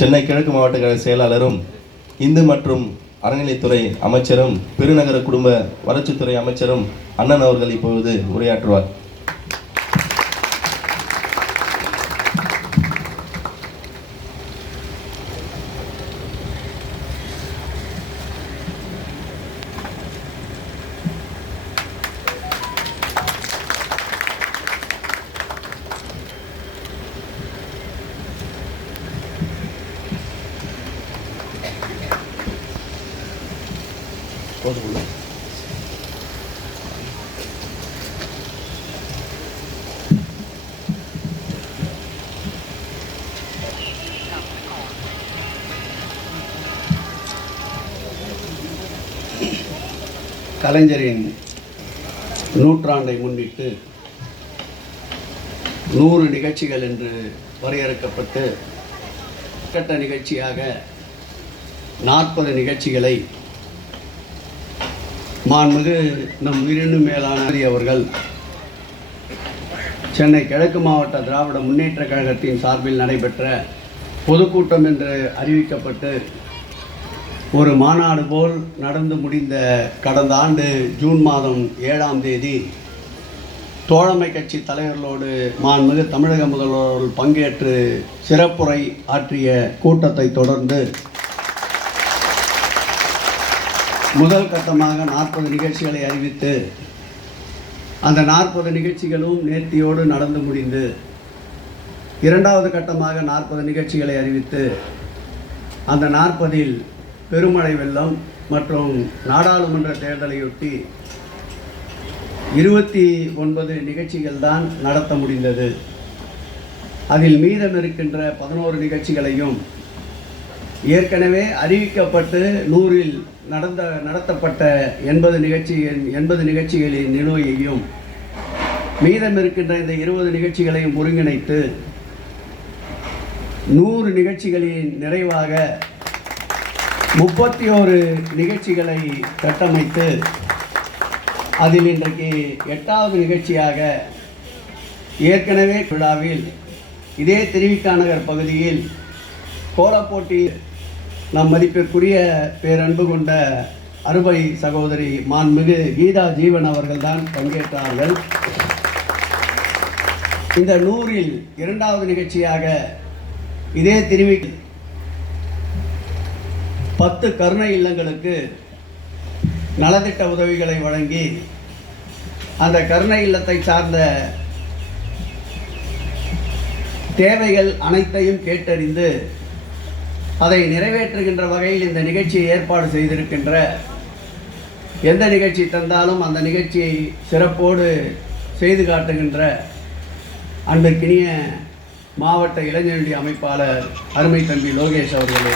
சென்னை கிழக்கு மாவட்ட கழக செயலாளரும் இந்து மற்றும் அறநிலைத்துறை அமைச்சரும் பெருநகர குடும்ப வளர்ச்சித்துறை அமைச்சரும் அண்ணன் அவர்கள் இப்பொழுது உரையாற்றுவார். கலைஞரின் நூற்றாண்டை முன்னிட்டு 100 நிகழ்ச்சிகள் என்று வரையறுக்கப்பட்டு கட்ட நிகழ்ச்சியாக 40 நிகழ்ச்சிகளை மாண்புமிகு நம் உயிரினும் மேலான அவர்கள் சென்னை கிழக்கு மாவட்ட திராவிட முன்னேற்ற கழகத்தின் சார்பில் நடைபெற்ற பொதுக்கூட்டம் என்று அறிவிக்கப்பட்டு ஒரு மாநாடு போல் நடந்து முடிந்த கடந்த ஆண்டு ஜூன் மாதம் 7ஆம் தேதி தோழமை கட்சி தலைவர்களோடு மாண்புமிகு தமிழக முதல்வர்கள் பங்கேற்று சிறப்புரை ஆற்றிய கூட்டத்தை தொடர்ந்து முதல் கட்டமாக 40 நிகழ்ச்சிகளை அறிவித்து அந்த 40 நிகழ்ச்சிகளும் நேர்த்தியோடு நடந்து முடிந்து இரண்டாவது கட்டமாக 40 நிகழ்ச்சிகளை அறிவித்து அந்த 40இல் பெருமழை வெள்ளம் மற்றும் நாடாளுமன்ற தேர்தலையொட்டி 29 நிகழ்ச்சிகள் தான் நடத்த முடிந்தது. அதில் மீதம் இருக்கின்ற 11 நிகழ்ச்சிகளையும் ஏற்கனவே அறிவிக்கப்பட்டு 100இல் நடத்தப்பட்ட 80 நிகழ்ச்சிகளின் நிலுவையையும் மீதம் இருக்கின்ற இந்த 20 நிகழ்ச்சிகளையும் ஒருங்கிணைத்து 100 நிகழ்ச்சிகளின் நிறைவாக 31 நிகழ்ச்சிகளை கட்டமைத்து அதில் இன்றைக்கு 8வது நிகழ்ச்சியாக ஏற்கனவே விழாவில் இதே திருவிக நகர் பகுதியில் கோலப்போட்டி நம் மதிப்பிற்குரிய பேரன்பு கொண்ட அருமை சகோதரி மாண்புமிகு கீதா ஜீவன் அவர்கள்தான் பங்கேற்றார்கள். இந்த 100இல் 2வது நிகழ்ச்சியாக இதே திருவிக 10 கருணை இல்லங்களுக்கு நலத்திட்ட உதவிகளை வழங்கி அந்த கருணை இல்லத்தை சார்ந்த தேவைகள் அனைத்தையும் கேட்டறிந்து அதை நிறைவேற்றுகின்ற வகையில் இந்த நிகழ்ச்சியை ஏற்பாடு செய்திருக்கின்ற எந்த நிகழ்ச்சி தந்தாலும் அந்த நிகழ்ச்சியை சிறப்போடு செய்து காட்டுகின்ற அன்பிற்கினிய மாவட்ட இளைஞரணி அமைப்பாளர் அருமை தம்பி லோகேஷ் அவர்களே,